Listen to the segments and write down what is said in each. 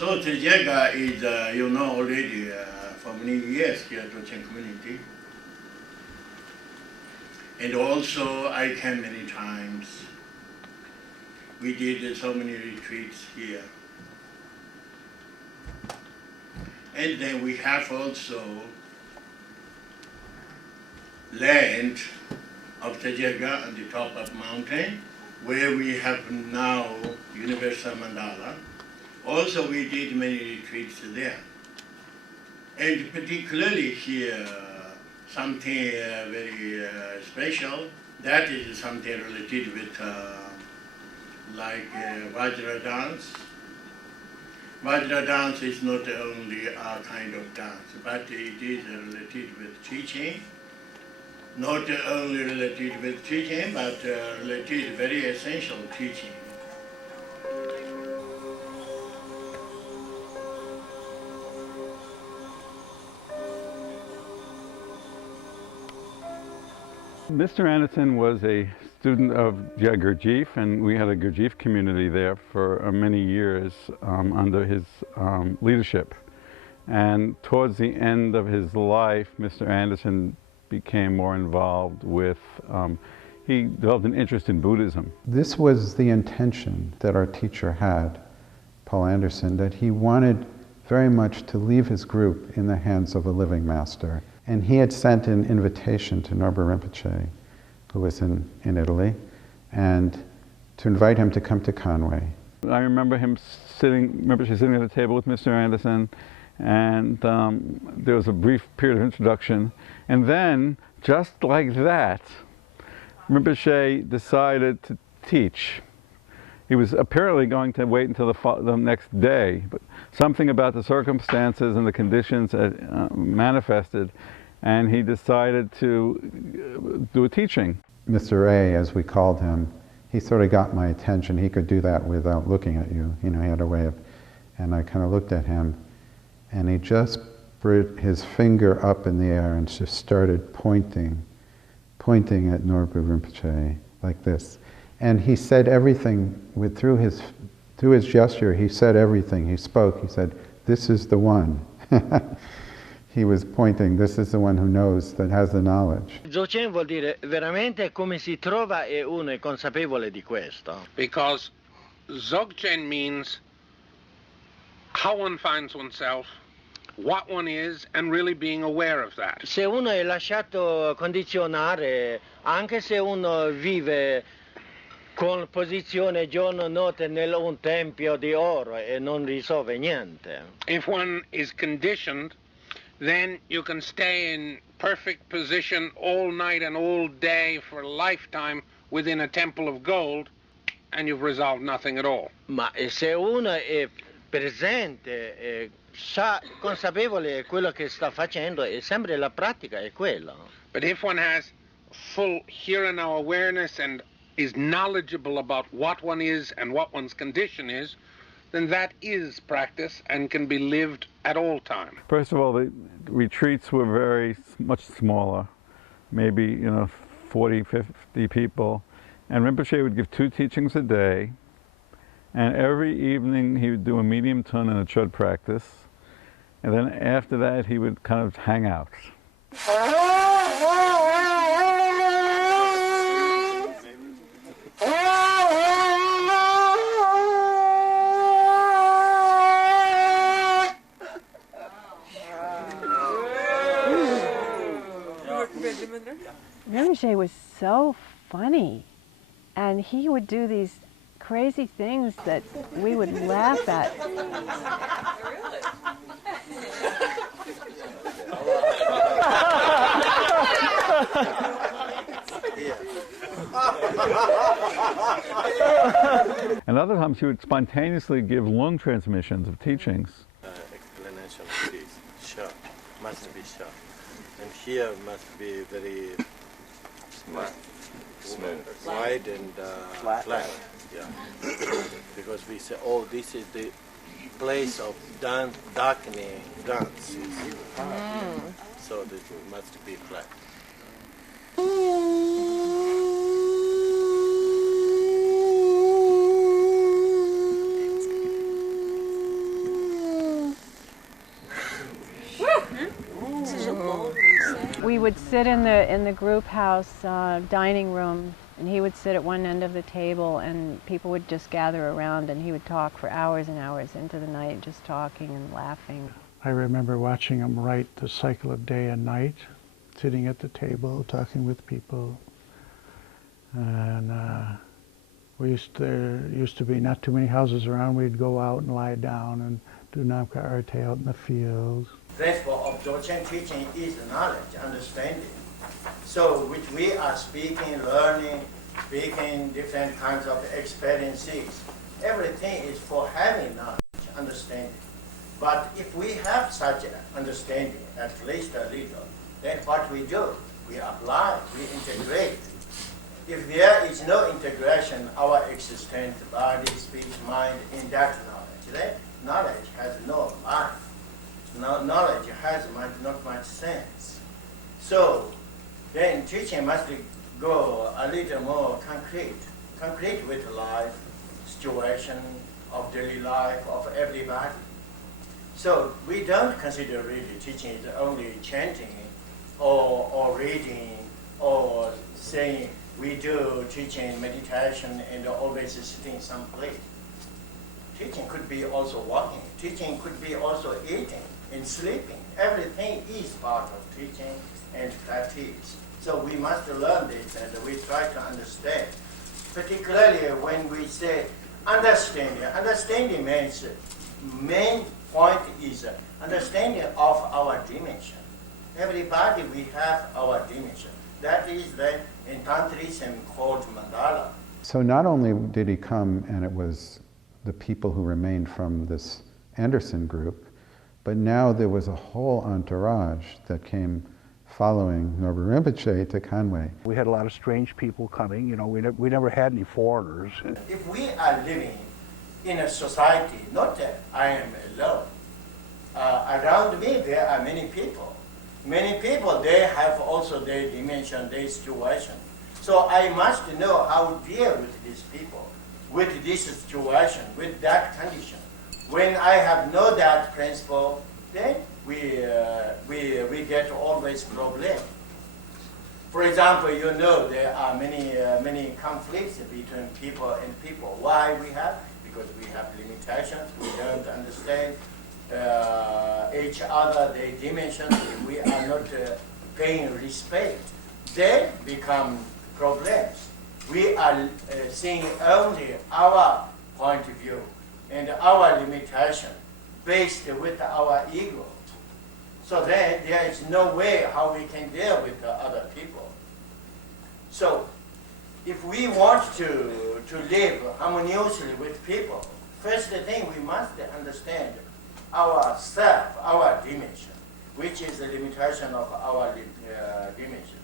So Tsegyalgar is, you know already, for many years here at Dzogchen community. And also I came many times. We did so many retreats here. And then we have also land of Tsegyalgar on the top of mountain, where we have now Universal Mandala. Also we did many retreats there. And particularly here, something very special, that is something related with Vajra dance. Vajra dance is not only a kind of dance, but it is related with teaching. Not only related with teaching, but related very essential teaching. Mr. Anderson was a student of Gurdjieff, and we had a Gurdjieff community there for many years under his leadership. And towards the end of his life, Mr. Anderson became more involved with, he developed an interest in Buddhism. This was the intention that our teacher had, Paul Anderson, that he wanted very much to leave his group in the hands of a living master. And he had sent an invitation to Norbu Rinpoche, who was in Italy, and to invite him to come to Conway. I remember him sitting at the table with Mr. Anderson, and there was a brief period of introduction. And then, just like that, Rinpoche decided to teach. He was apparently going to wait until the next day, but something about the circumstances and the conditions manifested, and he decided to do a teaching. Mr. A, as we called him, he sort of got my attention. He could do that without looking at you. You know, he had a way of, and I kind of looked at him, and he just put his finger up in the air and just started pointing at Norbu Rinpoche like this. And he said everything through his gesture. He said everything. He spoke. He said, "This is the one." He was pointing. This is the one who knows, that has the knowledge. Dzogchen vuol dire veramente come si trova e uno è consapevole di questo. Because Dzogchen means how one finds oneself, what one is, and really being aware of that. Se uno è lasciato condizionare, anche se uno vive con posizione giorno e notte in un tempio di oro e non risolve niente. If one is conditioned, then you can stay in perfect position all night and all day for a lifetime within a temple of gold, and you've resolved nothing at all. Ma se uno è presente, sa, consapevole di quello che sta facendo, e sempre la pratica è quella. But if one has full here and now awareness and is knowledgeable about what one is and what one's condition is, then that is practice and can be lived at all times. First of all, the retreats were very much smaller, maybe 40, 50 people, and Rinpoche would give 2 teachings a day, and every evening he would do a medium tone and a chud practice, and then after that he would kind of hang out. Rinpoche was so funny, and he would do these crazy things that we would laugh at. And other times he would spontaneously give long transmissions of teachings. Explanation of this, sharp, must be sharp. And here must be very smooth, wide and flat. Yeah. Because we say, oh, this is the place of darkening dance. So this must be flat. would sit in the group house dining room, and he would sit at one end of the table, and people would just gather around, and he would talk for hours and hours into the night, just talking and laughing. I remember watching him write the cycle of day and night, sitting at the table, talking with people. And there used to be not too many houses around. We'd go out and lie down and do namka arte out in the fields. The principle of Dzogchen teaching is knowledge, understanding. So which we are speaking, learning, speaking different kinds of experiences. Everything is for having knowledge, understanding. But if we have such understanding, at least a little, then what we do? We apply, we integrate. If there is no integration, our existence, body, speech, mind, in that knowledge, then knowledge has no mind. Knowledge has not much sense. So then teaching must go a little more concrete with life, situation of daily life of everybody. So we don't consider really teaching is only chanting or reading or saying. We do teaching, meditation, and always sitting someplace. Teaching could be also walking. Teaching could be also eating and sleeping. Everything is part of teaching and practice. So we must learn this, and we try to understand. Particularly when we say understanding. Understanding means main point is understanding of our dimension. Everybody, we have our dimension. That is the in Tantrism called mandala. So not only did he come, and it was the people who remained from this Anderson group, but now there was a whole entourage that came following Nobu Rinpoche to Kanwei. We had a lot of strange people coming. You know, we never had any foreigners. If we are living in a society, not that I am alone, around me there are many people. Many people, they have also their dimension, their situation. So I must know how to deal with these people, with this situation, with that condition. When I have know that principle, then we get always problem. For example, you know there are many conflicts between people and people. Why we have? Because we have limitations. We don't understand each other, their dimensions. If we are not paying respect, they become problems. We are seeing only our point of view and our limitation based with our ego. So then there is no way how we can deal with other people. So if we want to live harmoniously with people, first thing we must understand our self, our dimension, which is the limitation of our dimension.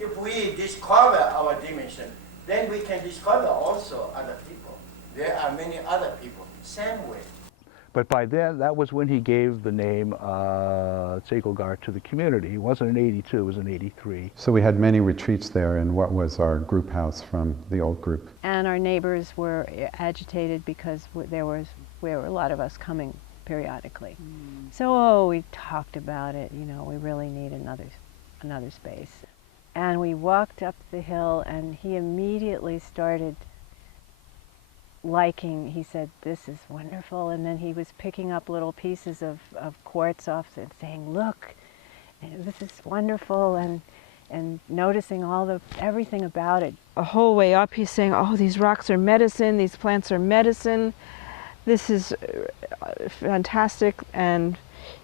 If we discover our dimension, then we can discover also other people. There are many other people, same way. But by then, that was when he gave the name Tsegyalgar to the community. It wasn't in '82, it was in '83. So we had many retreats there in what was our group house from the old group. And our neighbors were agitated because there were a lot of us coming periodically. So we talked about it, you know, we really need another space. And we walked up the hill, and he immediately started liking, he said, this is wonderful, and then he was picking up little pieces of quartz off and saying, look, this is wonderful, and noticing everything about it. A whole way up he's saying, oh, these rocks are medicine, these plants are medicine, this is fantastic. And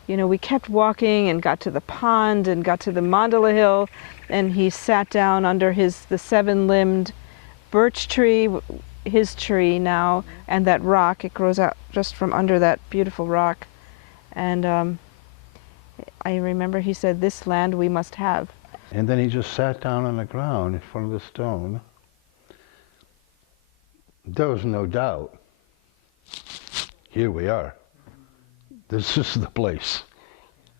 you know, we kept walking and got to the pond and got to the mandala hill, and he sat down under the seven-limbed birch tree, his tree now, and that rock. It grows out just from under that beautiful rock. And I remember he said, this land we must have. And then he just sat down on the ground in front of the stone. There was no doubt. Here we are. This is the place.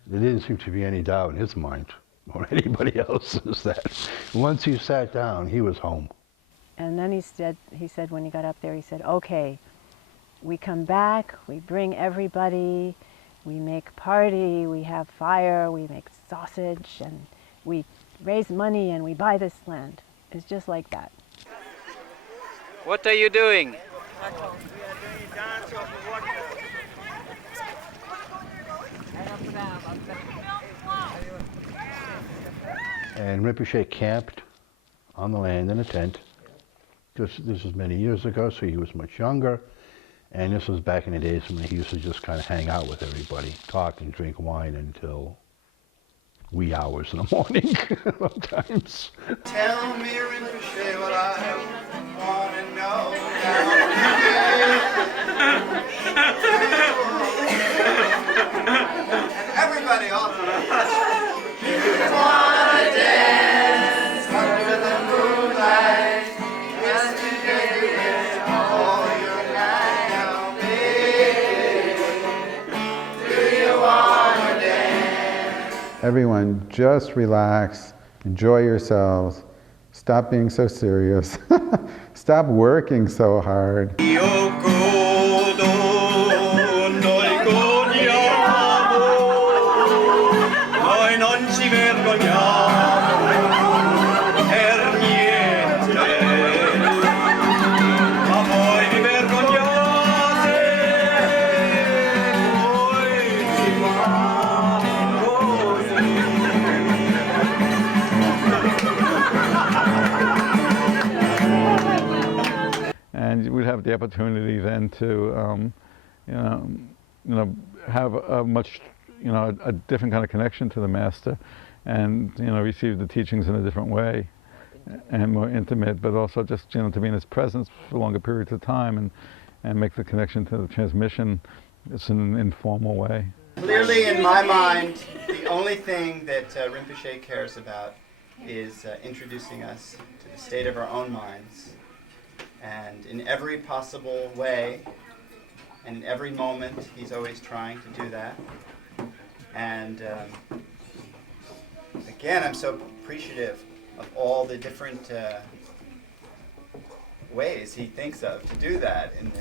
There didn't seem to be any doubt in his mind or anybody else's that once he sat down, he was home. And then he said when he got up there, he said, okay, we come back, we bring everybody, we make party, we have fire, we make sausage, we raise money and we buy this land. It's just like that. What are you doing? And Rinpoche camped on the land in a tent. This was many years ago, so he was much younger. And this was back in the days when he used to just kind of hang out with everybody, talk and drink wine until wee hours in the morning, sometimes. Tell me, Rinpoche, what I want to know now. And everybody also. You want to dance under the moonlight. Yesterday is all your night now, baby. Do you want to dance? Everyone, just relax, enjoy yourselves, stop being so serious, stop working so hard. And we'd have the opportunity then to, have a much, a different kind of connection to the master, and receive the teachings in a different way, and more intimate, but also just to be in his presence for longer periods of time, and make the connection to the transmission. It's in an informal way. Clearly, in my mind, the only thing that Rinpoche cares about is introducing us to the state of our own minds. And in every possible way, and in every moment, he's always trying to do that. And again, I'm so appreciative of all the different ways he thinks of to do that, and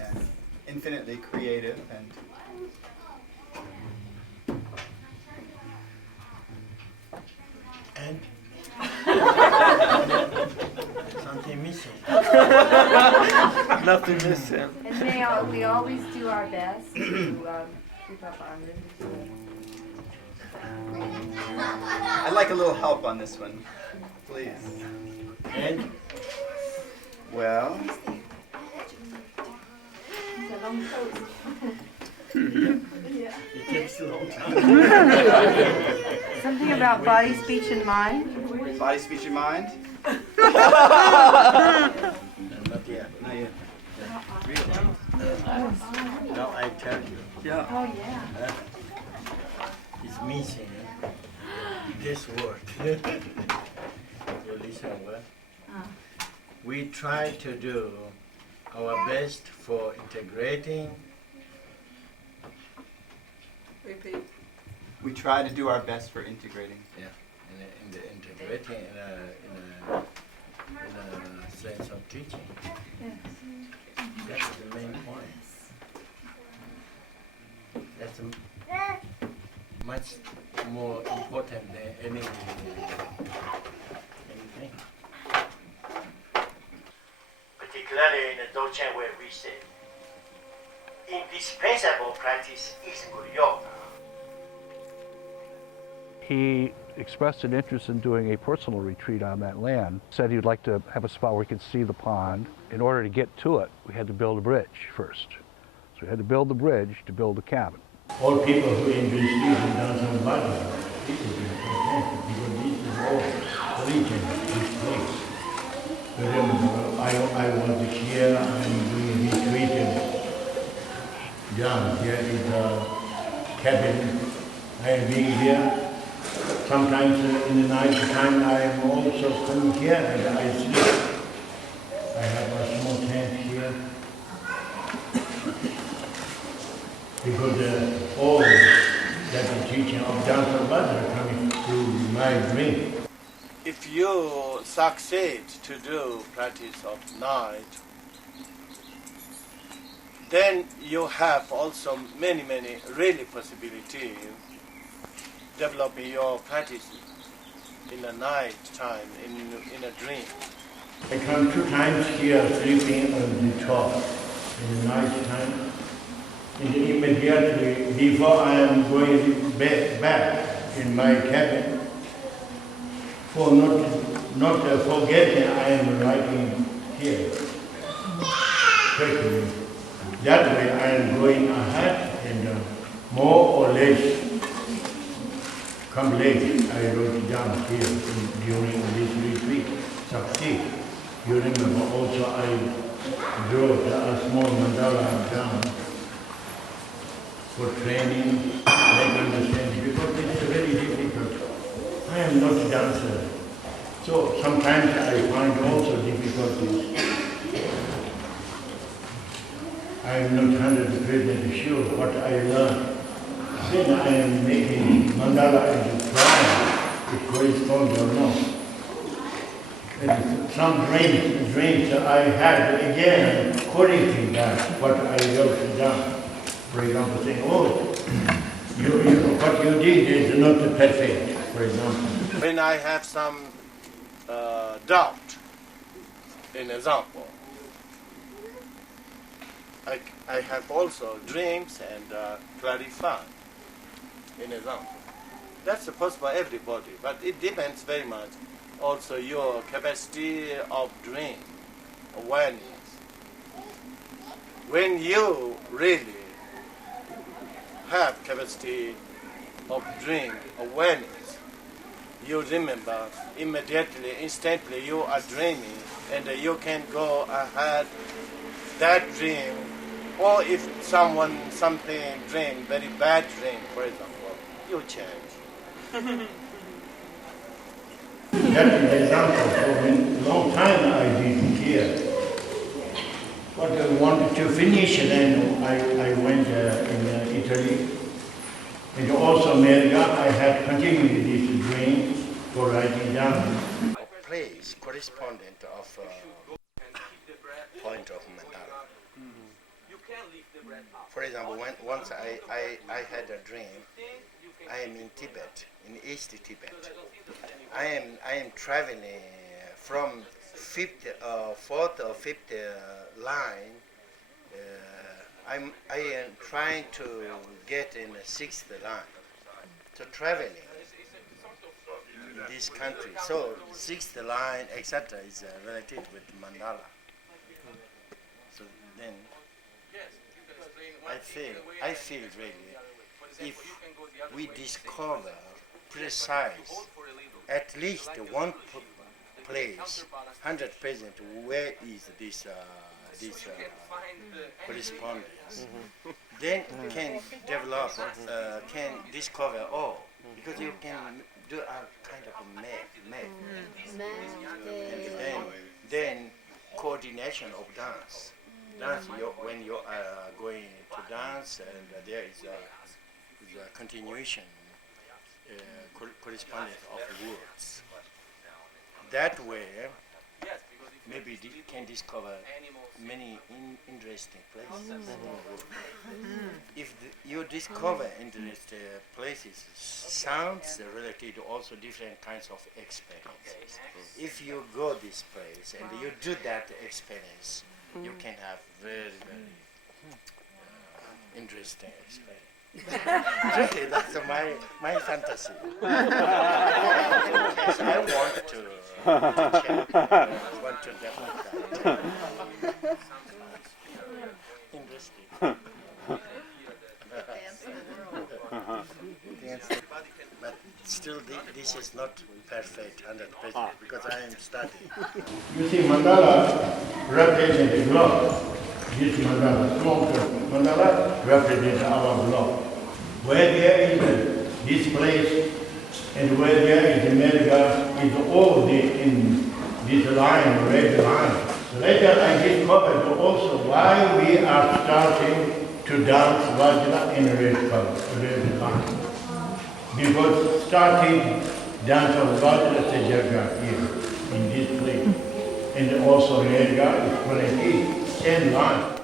infinitely creative. And something missing. Nothing missing. And we always do our best to keep up our limits. I'd like a little help on this one, please. And well, It's a long pose. Yeah. it takes a long time. Something about body, speech, and mind. body, speech, and mind. Not yet. Not yet. Now I tell you. Yeah. Oh yeah. It's missing this word. You listen well. We try to do our best for integrating. Repeat. We try to do our best for integrating. Yeah, in the integrating in a sense of teaching. Yes. That's the main point. That's much more important than anything. Particularly in the Dzogchen where we say, indispensable practice is good yoga. He expressed an interest in doing a personal retreat on that land. Said he'd like to have a spot where he could see the pond. In order to get to it, we had to build a bridge first. So we had to build the bridge to build the cabin. All people who in this region down some body, people because this is all region, this place. Remember, I was here and we retreated down. Here is a cabin. I am being here. Sometimes in the night time I am also coming here and I sleep. I have a small tent here. Because all that the teaching of Johnson Butler coming through my dream. If you succeed to do practice of night, then you have also many really possibilities developing your practice in the night time, in a dream. I come 2 times here sleeping on the top in the night time. And immediately before I am going back in my cabin, for not forgetting I am writing here quickly. That way I am going ahead and more or less complete. I wrote down here during this retreat. Succeed. You remember also I drew a small mandala down for training, make understanding, because it's very difficult. I am not a dancer, so sometimes I find also difficulties. I am not 100% sure what I learned. Then I am making mandala and trying it corresponds or not. And some dreams I had again correcting that what I wrote down. For example, saying, oh, what you did is not perfect, for example. When I have some doubt, in example, I have also dreams and clarify, in example. That's possible for everybody, but it depends very much also your capacity of dream, awareness. When you really have capacity of dream awareness, you remember immediately, instantly you are dreaming, and you can go ahead that dream, or if something dream, very bad dream, for example, you change. That is an example. For a long time I didn't care. But I wanted to finish, then I went in Italy. And also America, I had continued this dream for writing down. A place correspondent of point of mandala. For example, once I had a dream, I am in Tibet, in East Tibet. I am traveling from fourth or fifth line. I am trying to get in the 6th line. So traveling in this country. So 6th line, etc. is related with mandala. So then I feel really, if we discover precise, at least one place, 100% where is this correspondence, then can develop, can discover all, because you can do a kind of a map. And then coordination of dance. When you are going to dance, and there is a continuation, correspondence of words. That way, maybe can discover many interesting places. If you discover interesting places, sounds related to also different kinds of experiences. If you go this place and you do that experience, you can have very, very interesting experience. Really, that's my fantasy. Yes, I want to check. I want to develop that. Interesting. But still, this is not perfect 100% because I am studying. You see, mandala represents the globe. This mandala, small mandala, represents our globe. Where there is this place and where there is America is all in this line, red line. Later I discovered also why we are starting to dance Vajra in red color, red line. Because starting dance of Vajra Tsegyalgar here in this place. And also Edgar is connected, same line.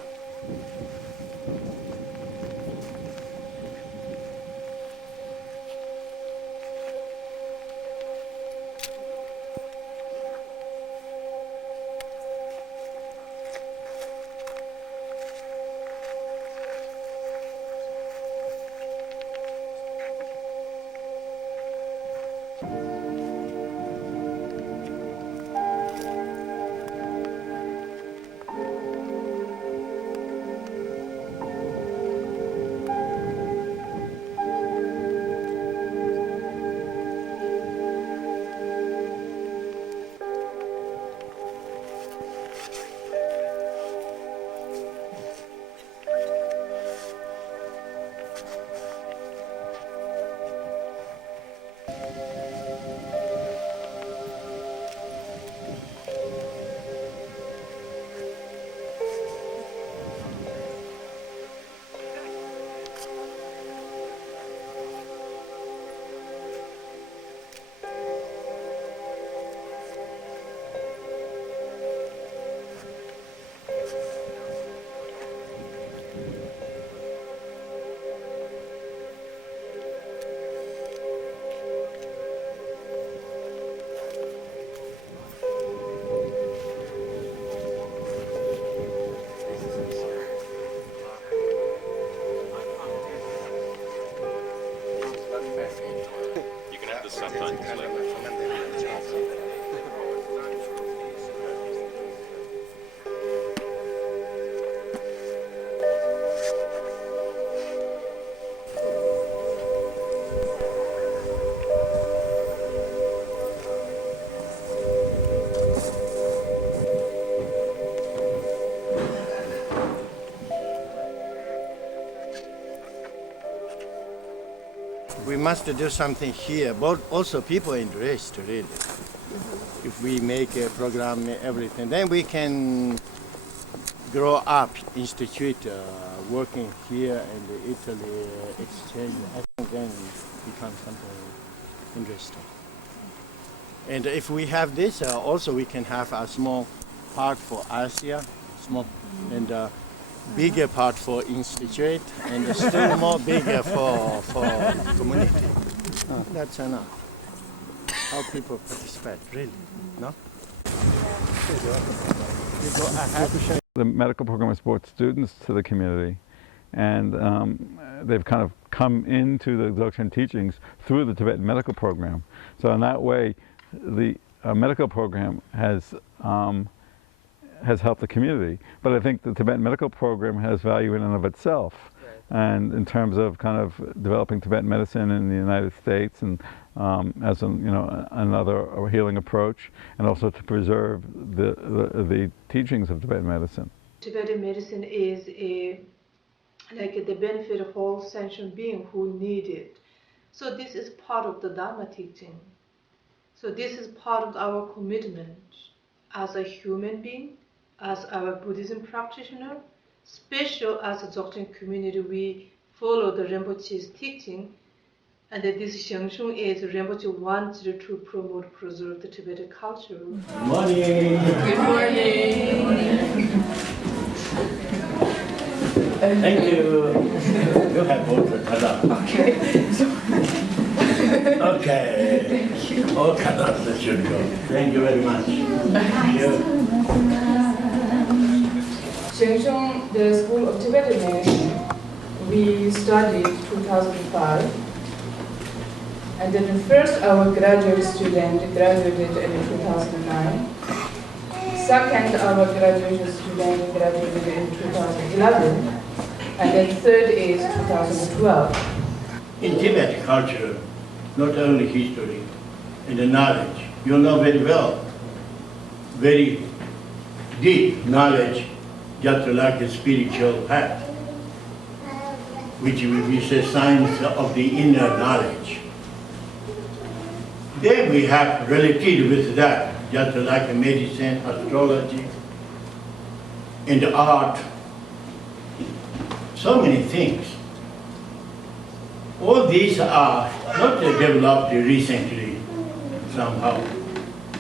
we must do something here, but also people interest really. If we make a program, everything, then we can grow up institute working here in Italy, exchange. I think then become something interesting. And if we have this, also we can have a small part for Asia, small, and bigger part for institute, and still more bigger for community. That's enough. How people participate, really, no? The medical program has brought students to the community, and they've kind of come into the Dzogchen teachings through the Tibetan medical program. So in that way, the medical program has helped the community. But I think the Tibetan medical program has value in and of itself, and in terms of kind of developing Tibetan medicine in the United States, and as another healing approach, and also to preserve the teachings of Tibetan medicine. Tibetan medicine is like the benefit of all sentient being who need it. So this is part of the Dharma teaching. So this is part of our commitment as a human being, as our Buddhism practitioner, especially as a Dzogchen community. We follow the Rinpoche's teaching, and that this Shengshung is Rinpoche wanted to promote, preserve the Tibetan culture. Good morning. Good morning. Thank you. You have water. Okay. Okay. Thank you. All kadats should go. Thank you very much. Thank you. Shengshung, the School of Tibetan Medicine, we started 2005. And then first our graduate student graduated in 2009. Second, our graduate student graduated in 2011. And then third is 2012. In Tibetan culture, not only history and the knowledge, you know very well, very deep knowledge, just like a spiritual path, which we say science of the inner knowledge. Then we have related with that, just like medicine, astrology, and art, so many things. All these are not developed recently somehow,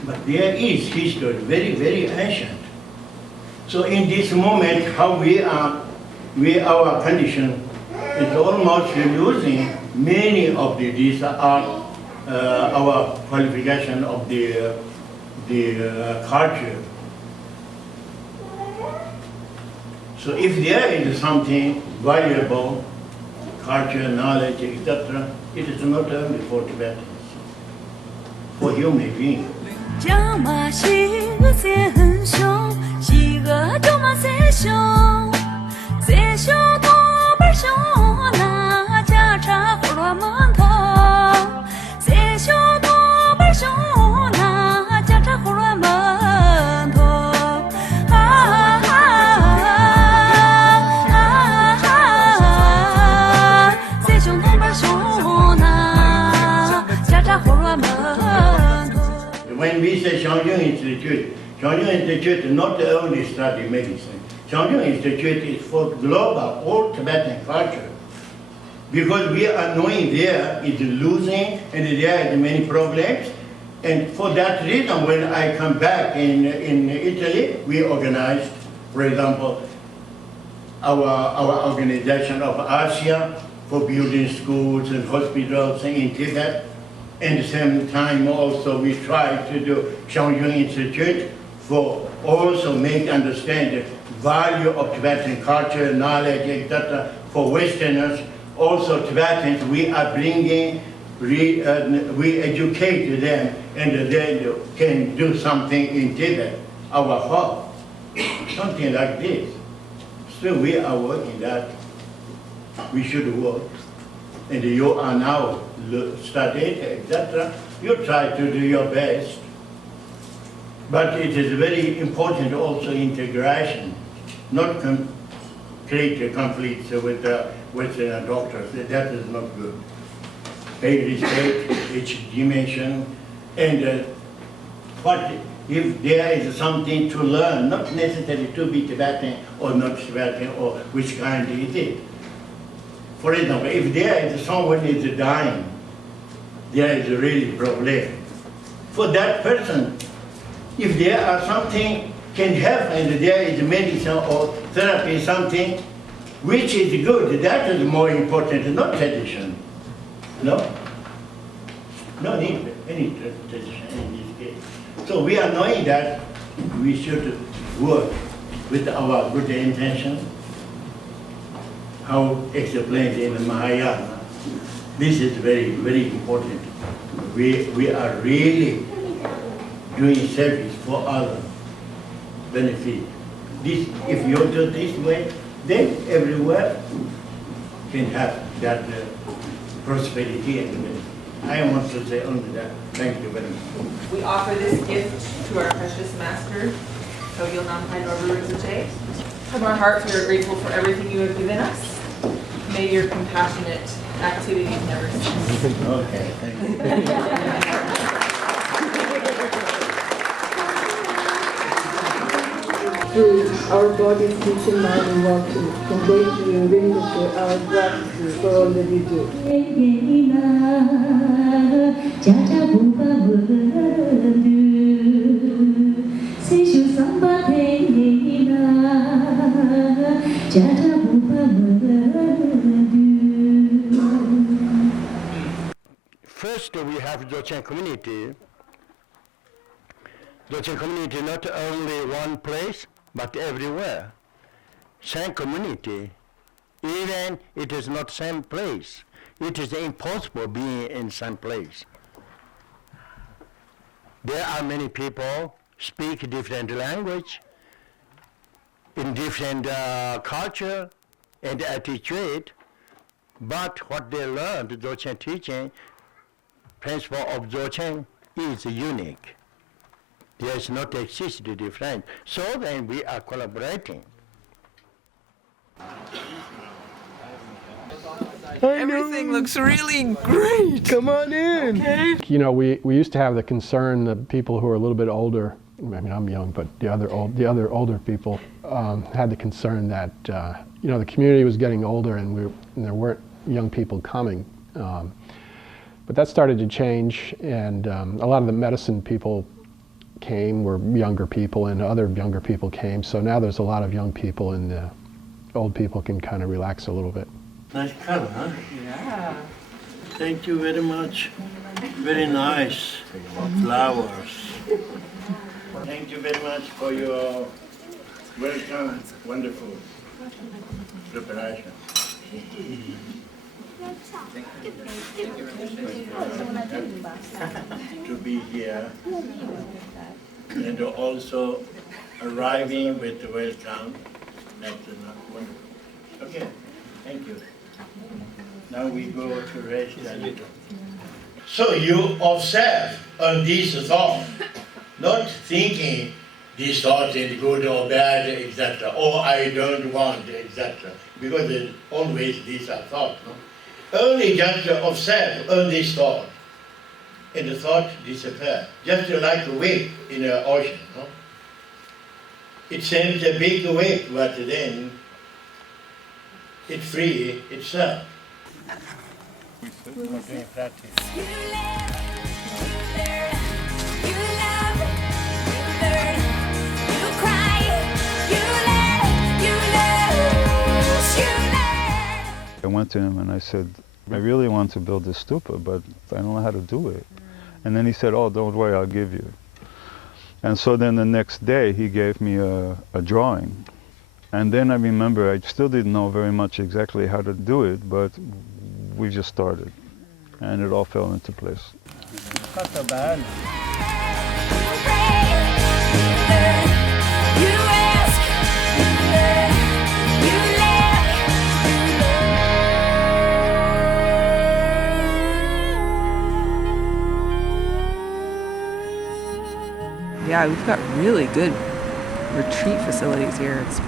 but there is history, very, very ancient. So in this moment, how our condition is almost losing many of these are our qualification of the culture. So if there is something valuable, culture, knowledge, etc., it is not only for Tibetans, for human beings. When we say Shangyung Institute not only study medicine. Shangyung Institute is for global, all Tibetan culture. Because we are knowing there is losing and there is many problems. And for that reason, when I come back in Italy, we organized, for example, our organization of Asia for building schools and hospitals in Tibet. And at the same time also we try to do Shangyung Institute for also make understand the value of Tibetan culture, knowledge, etc. for Westerners. Also Tibetans, we are bringing, we educate them and they can do something in Tibet, our hope, something like this. So we are working that. We should work. And you are now studied, etc. You try to do your best. But it is very important also integration, not create conflicts with the Western doctors. That is not good. pay respect each dimension, and what if there is something to learn, not necessarily to be Tibetan or not Tibetan or which kind it is. For example, if there is someone is dying, there is a really problem. For that person, if there are something can help and there is medicine or therapy, something which is good, that is more important, not tradition. No? No need any tradition in this case. So we are knowing that we should work with our good intention, how explained in the Mahayana. This is very, very important. We are really doing service for other benefit. This, if you do this way, then everywhere can have that prosperity and benefit. I want to say only that. Thank you very much. We offer this gift to our precious master, Tsegyalgar Nampai Norbu Rinpoche. From our hearts, we are grateful for everything you have given us. May your compassionate activities never cease. Okay, thank you. Through our bodies, speech, and mind, we want to convey to you Rinpoche our gratitude for all that you do. First, we have Dzogchen community. Dzogchen community not only one place, but everywhere. Same community, even it is not same place. It is impossible being in same place. There are many people speak different language, in different culture and attitude, but what they learned, Dzogchen teaching, principle of Dzogchen is unique. There is not exist different. So then we are collaborating. Everything looks really great. Come on in. Okay. You know, we used to have the concern that people who are a little bit older, I mean, I'm young, but the other older people had the concern that you know, the community was getting older and there weren't young people coming. But that started to change, and a lot of the medicine people came were younger people, and other younger people came. So now there's a lot of young people, and the old people can kind of relax a little bit. Nice color, huh? Yeah. Thank you very much. Very nice flowers. Thank you very much for your welcome, wonderful preparation. To be here and also arriving with the welcome. That's wonderful. Okay, thank you. Now we go to rest a little. So you observe on this thought, not thinking this thought is good or bad, etc. Or I don't want, etc. Because there's always these are thoughts. No? Only just observe on this thought, and the thought disappears, just like a wave in the ocean. No? It sends a big wave, but then it frees itself. Okay, practice. I went to him and I said, I really want to build this stupa, but I don't know how to do it. And then he said, oh, don't worry, I'll give you. And so then the next day he gave me a drawing. And then I remember I still didn't know very much exactly how to do it, but we just started. And it all fell into place. Not so bad. Yeah, we've got really good retreat facilities here. It's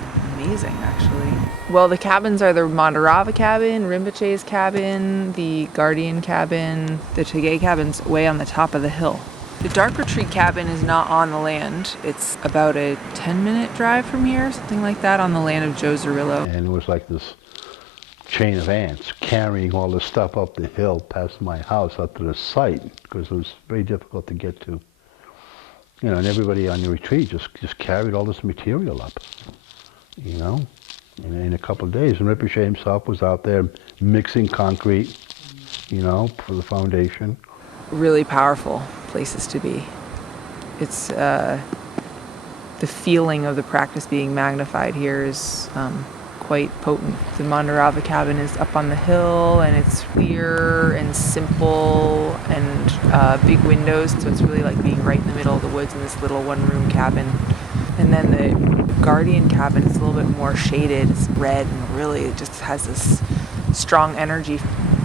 amazing, actually. Well, the cabins are the Mandarava cabin, Rinpoche's cabin, the Guardian cabin, the Tsegyalgar cabin's way on the top of the hill. The Dark Retreat cabin is not on the land. It's about a 10-minute drive from here, something like that, on the land of Joe Zarillo. And it was like this chain of ants carrying all this stuff up the hill past my house up to the site, because it was very difficult to get to. You know, and everybody on the retreat just carried all this material up, you know, in a couple of days. And Rinpoche himself was out there mixing concrete, you know, for the foundation. Really powerful places to be. It's the feeling of the practice being magnified here is quite potent. The Mandarava cabin is up on the hill, and it's clear and simple and big windows, so it's really like being right in the middle of the woods in this little one-room cabin. And then the Guardian cabin is a little bit more shaded. It's red and really it just has this strong energy.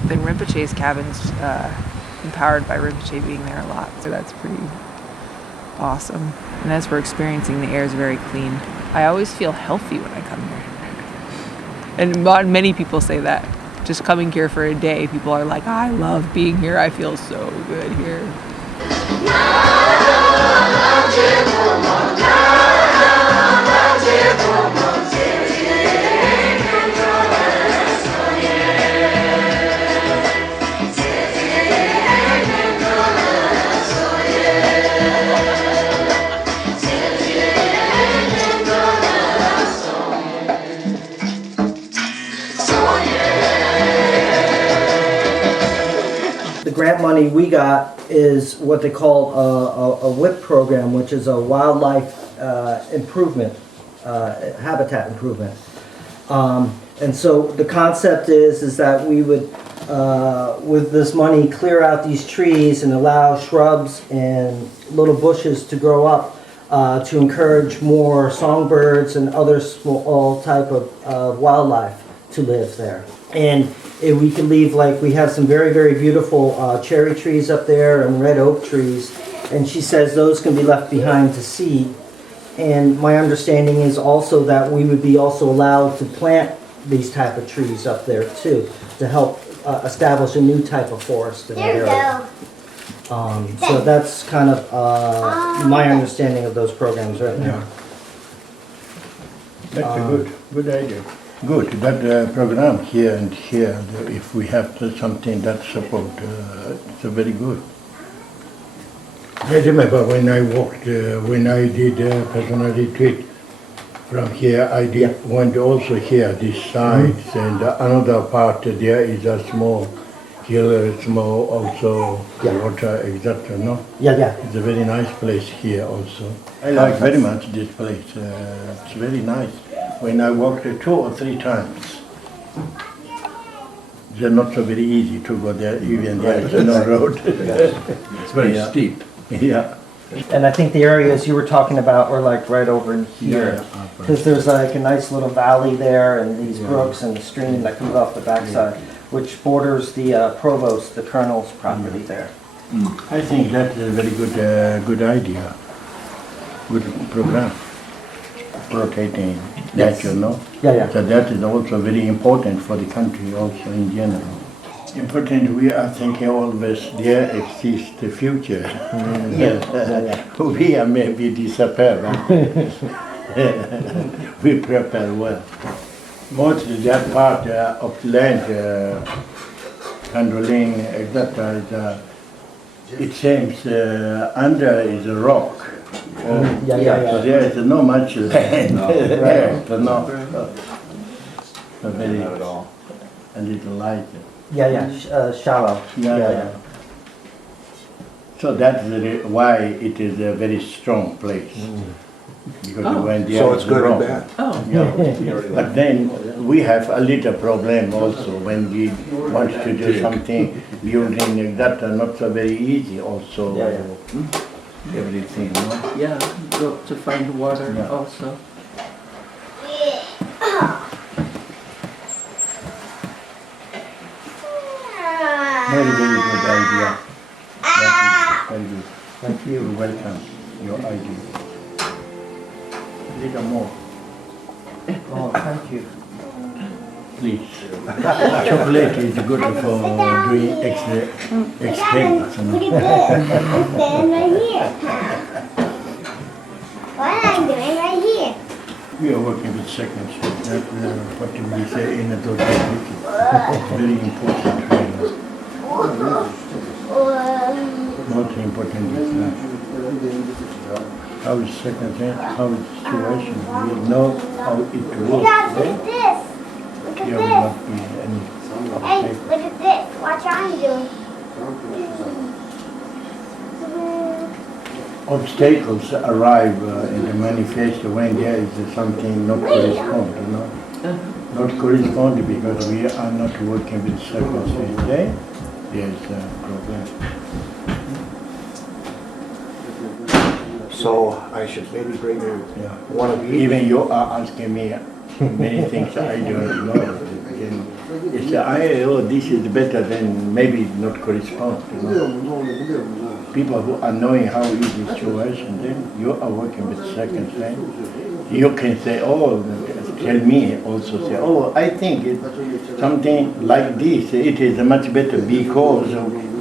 Then Rinpoche's cabin's empowered by Rinpoche being there a lot, so that's pretty awesome. And as we're experiencing, the air is very clean. I always feel healthy when I come here. And many people say that. Just coming here for a day, people are like, I love being here. I feel so good here. The grant money we got is what they call a WIP program, which is a wildlife improvement, habitat improvement. And so the concept is that we would, with this money, clear out these trees and allow shrubs and little bushes to grow up to encourage more songbirds and other small type of wildlife to live there. And we can leave, like, we have some very, very beautiful cherry trees up there and red oak trees, and she says those can be left behind to seed. And my understanding is also that we would be also allowed to plant these type of trees up there too, to help establish a new type of forest in the area. So that's kind of my understanding of those programs right now. That's a good idea. Good, that program here and here, if we have something that support, it's very good. I remember when I walked, when I did a personal retreat from here, I went also here, this side, and another part there is a small hill, small also water, etc. No? Yeah. It's a very nice place here also. I like very much this place. It's very nice. When I walked 2 or 3 times, it's not so very easy to go there, even there is no road. It's very steep. Yeah. And I think the areas you were talking about were like right over in here, because there's like a nice little valley there and these brooks and the stream that comes off the backside, which borders the provost, the colonel's property there. I think that is a very good idea, good program, protecting nature, no? Yeah. So that is also very important for the country also in general. Important, we are thinking always there exists the future. We are maybe disappear, we prepare well. Mostly that part of land, handling, etc. It seems under is a rock. So there is no much land. Very, a little lighter. Shallow. Yeah. So that's why it is a very strong place. Because when there So is it's good rock, and bad. But then we have a little problem also when we want to do something building that are not so very easy also. Everything, no? Yeah, go to find water also. Very good idea. Very good. Thank you. Welcome. Your idea. A little more. Oh, thank you. Please. Chocolate is good for doing experiments. Look at this. I'm standing right here. What I'm doing right here. We are working with seconds. That's what we say in the Dzogchen. It's very important training. Most important is that. How is second hand, how is situation, we know how it works. Guys, look at this. Look at There this. will not be any Hey, look at this. Watch what I'm doing. obstacles arrive in the manifesto when there is something not correspond, you know. Not correspond because we are not working with circumstance. There's a problem. So I should maybe bring you one of each. Even you are asking me many things I don't know. It's this is better than maybe not correspond. You know? People who are knowing how is the situation, then you are working with second hand. You can say, oh, tell me also say, oh, I think it's something like this. It is much better because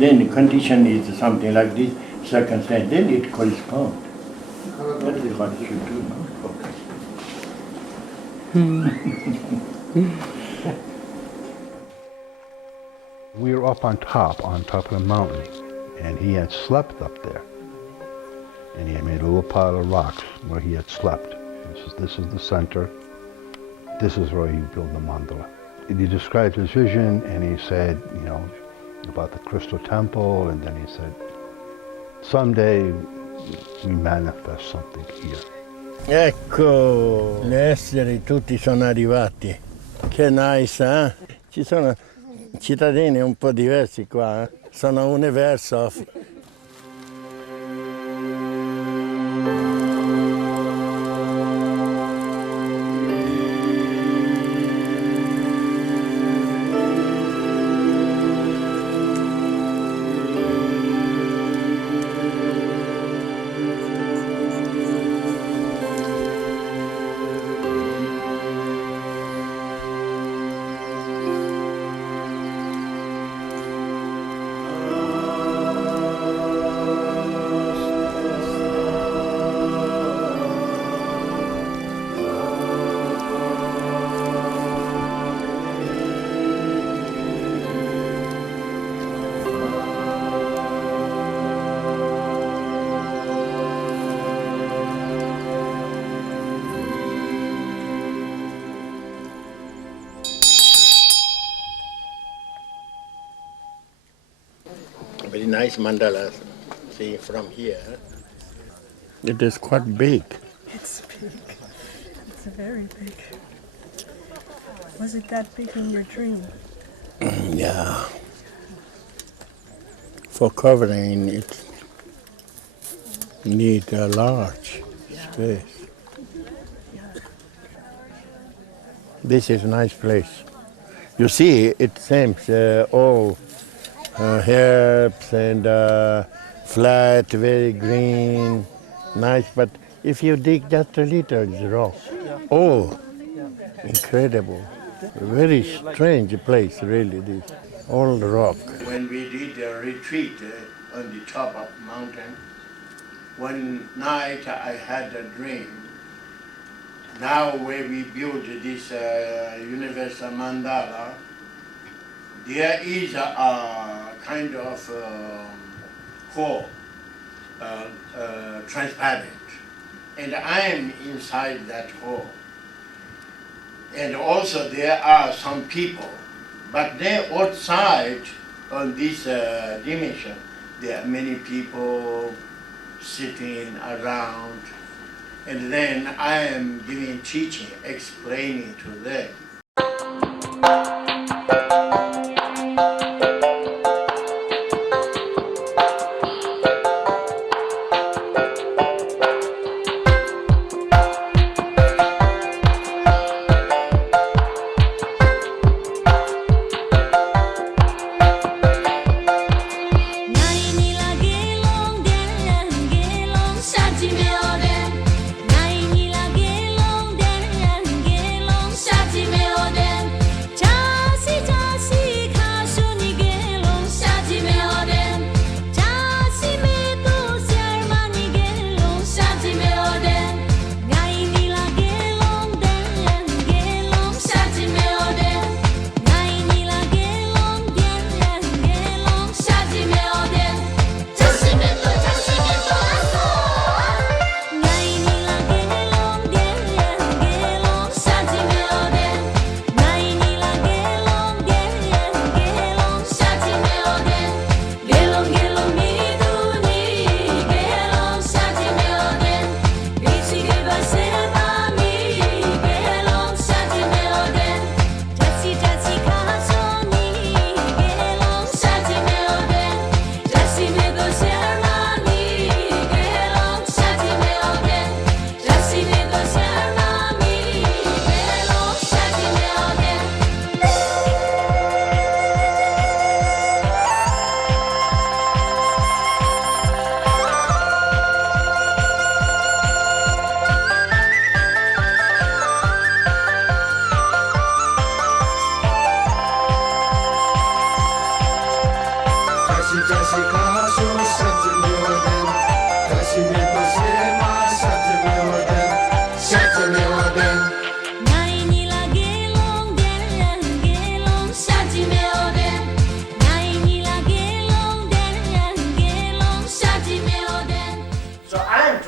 then the condition is something like this circumstance. Then it corresponds. That is what you do. We were up on top of the mountain, and he had slept up there. And he had made a little pile of rocks where he had slept. This is the center. This is where he built the mandala. And he described his vision, and he said, you know, about the crystal temple, and then he said, someday we manifest something here. Ecco, gli esseri tutti sono arrivati. Che nice, eh? Ci sono cittadini un po' diversi qua, eh? Sono universo. Very nice mandala, see from here. It is quite big. It's big. It's very big. Was it that big in your dream? Yeah. For covering it, need a large space. This is a nice place. You see, it seems all herbs and flat, very green, nice. But if you dig just a little, it's rock. Oh, incredible. Very strange place, really, this. All rock. When we did a retreat on the top of the mountain, one night I had a dream. Now where we build this universal mandala, there is a kind of hole, transparent, and I am inside that hole. And also there are some people, but they're outside on this dimension. There are many people sitting around, and then I am giving teaching, explaining to them. Shut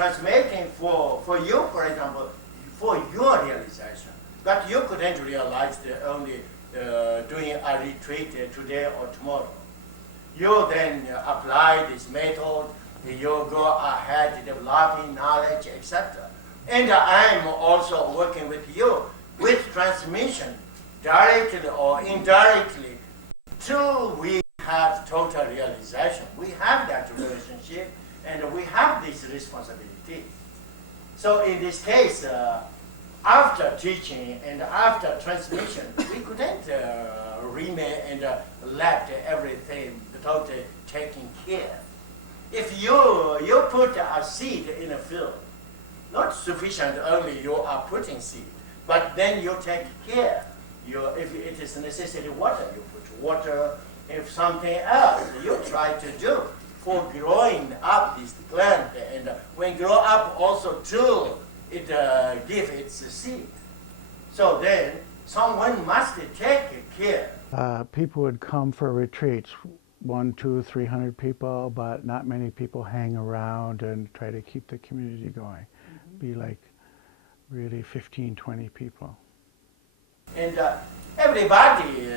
transmitting for you, for example, for your realization. But you couldn't realize only doing a retreat today or tomorrow. You then apply this method, you go ahead developing knowledge, etc. And I'm also working with you with transmission, directly or indirectly, till we have total realization. We have that relationship and we have this responsibility. So in this case, after teaching and after transmission, we couldn't remain and left everything without taking care. If you put a seed in a field, not sufficient only you are putting seed, but then you take care. If it is necessary water, you put water. If something else you try to do for growing up this plant, and when grow up also too, it give its seed. So then someone must take care. People would come for retreats, 100, 200, 300 people, but not many people hang around and try to keep the community going. Be like really 15, 20 people. And everybody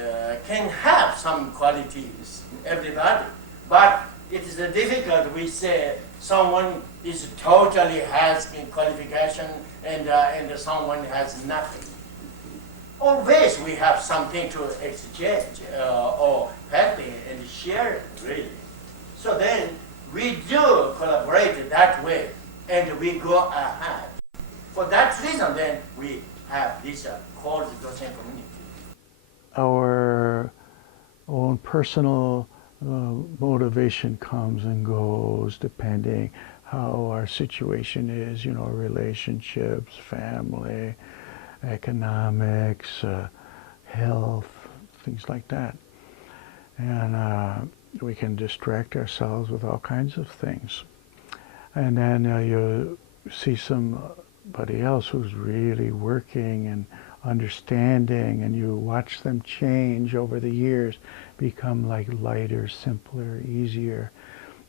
can have some qualities, everybody. But it is difficult, we say, someone is totally has qualification and someone has nothing. Always we have something to exchange or helping and sharing, really. So then we do collaborate that way and we go ahead. For that reason then we have this called Dzogchen community. Our own personal motivation comes and goes depending how our situation is, relationships, family, economics, health, things like that. And we can distract ourselves with all kinds of things. And then you see somebody else who's really working and understanding, and you watch them change over the years, become like lighter, simpler, easier.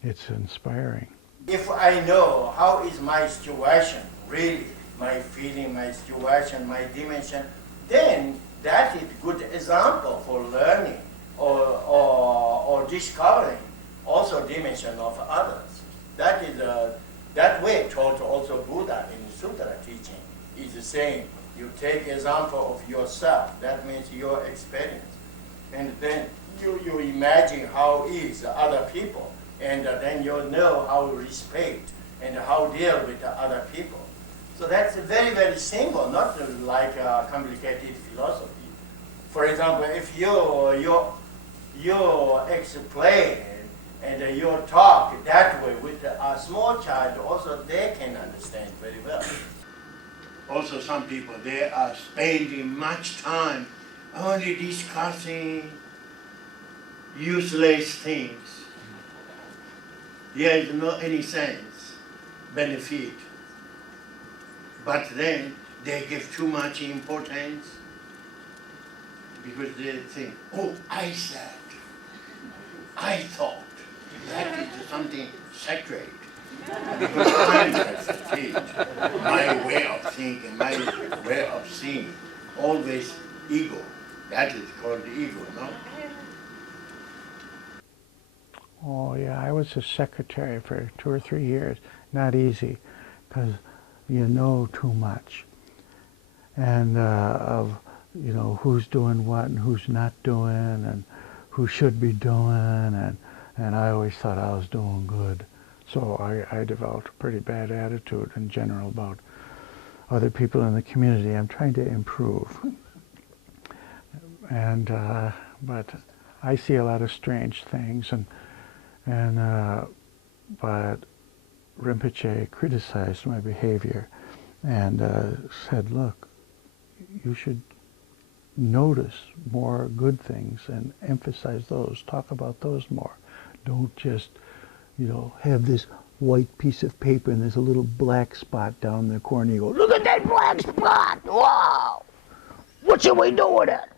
It's inspiring. If I know how is my situation, really, my feeling, my situation, my dimension, then that is good example for learning or discovering also dimension of others. That is that way taught also Buddha in Sutra teaching is the same. You take example of yourself, that means your experience. And then you imagine how is other people, and then you know how to respect and how deal with other people. So that's very, very simple, not like a complicated philosophy. For example, if you explain and you talk that way with a small child, also they can understand very well. Also some people, they are spending much time only discussing useless things. There is no any sense, benefit. But then they give too much importance because they think, oh, I said, I thought. That is something sacred. Because I'm sacred. My way of thinking, my way of seeing, always ego. That is called ego, no? Oh yeah, I was a secretary for 2 or 3 years. Not easy, because you know too much. And of, who's doing what and who's not doing and who should be doing, and I always thought I was doing good. So I developed a pretty bad attitude in general about other people in the community. I'm trying to improve. And but I see a lot of strange things, but Rinpoche criticized my behavior and said, look, you should notice more good things and emphasize those, talk about those more. Don't just, have this white piece of paper and there's a little black spot down in the corner. You go, look at that black spot! Wow! What should we do with it?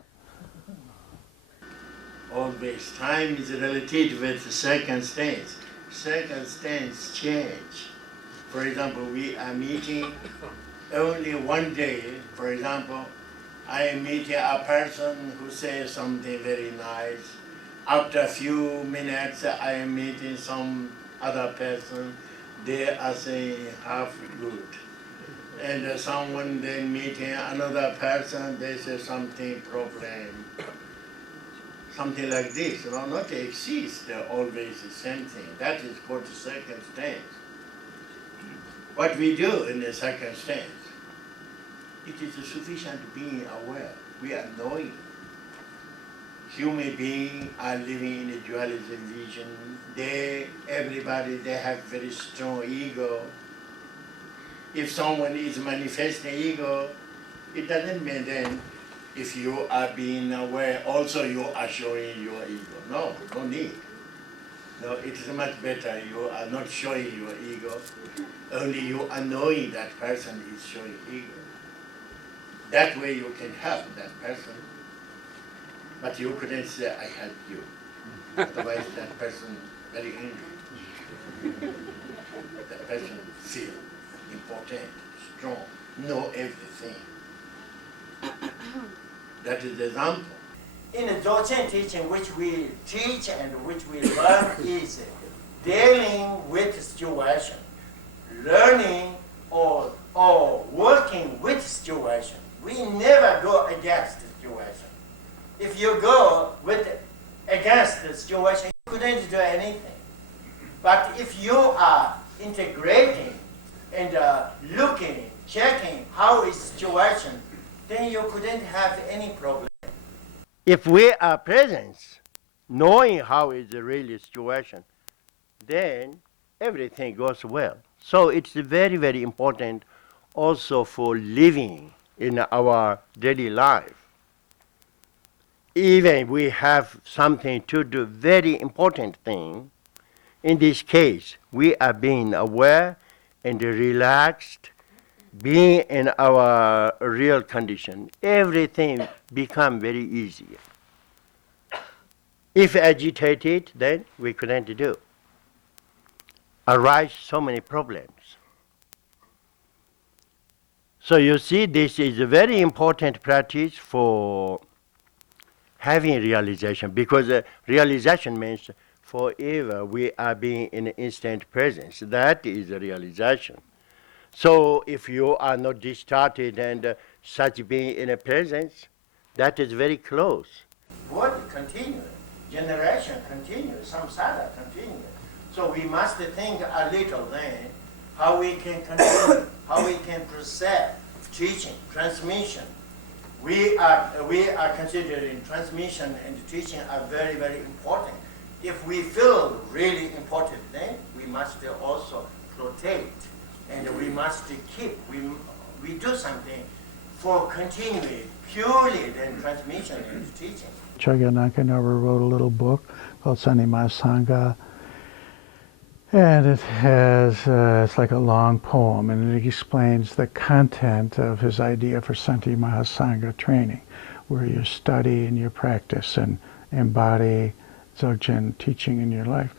Always, time is relative with the second stance. Second stance change. For example, we are meeting only one day. For example, I am meeting a person who says something very nice. After a few minutes, I am meeting some other person. They are saying half good. And someone then meeting another person, they say something problem. Something like this, not exist always the same thing. That is called circumstance. What we do in the circumstance, it is sufficient being aware. We are knowing. Human beings are living in a dualism vision. Everybody, they have very strong ego. If someone is manifesting ego, it doesn't mean then if you are being aware, also you are showing your ego. No, no need. No, it is much better you are not showing your ego, only you are knowing that person is showing ego. That way you can help that person, but you couldn't say, I help you. Otherwise that person very angry. That person feel important, strong, know everything. That is the example. In the Dzogchen teaching, which we teach and which we learn is dealing with situation, learning or working with situation. We never go against the situation. If you go against the situation, you couldn't do anything. But if you are integrating and looking, checking how is the situation, then you couldn't have any problem. If we are present, knowing how is the real situation, then everything goes well. So it's very, very important also for living in our daily life. Even we have something to do, very important thing. In this case, we are being aware and relaxed, being in our real condition. Everything become very easy. If agitated, then we couldn't do. Arise so many problems. So you see, this is a very important practice for having realization, because realization means forever we are being in instant presence. That is a realization. So if you are not distorted and such being in a presence, that is very close. Body continues, generation continues, samsara continues. So we must think a little then how we can continue, how we can process teaching, transmission. We are considering transmission and teaching are very, very important. If we feel really important, then we must also protect, and we must keep. We do something for continuing purely then transmission and teaching. Tsegyalgar never wrote a little book called Sanima Sangha, and it has, it's like a long poem, and it explains the content of his idea for Santi Mahasangha training, where you study and you practice and embody Dzogchen teaching in your life.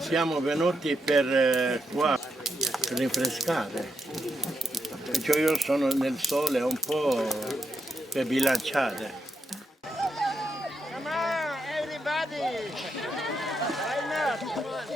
Siamo venuti per qua, per rinfrescare. Perciò io sono nel sole un po' per bilanciare. Come on, everybody! Why not? Come on.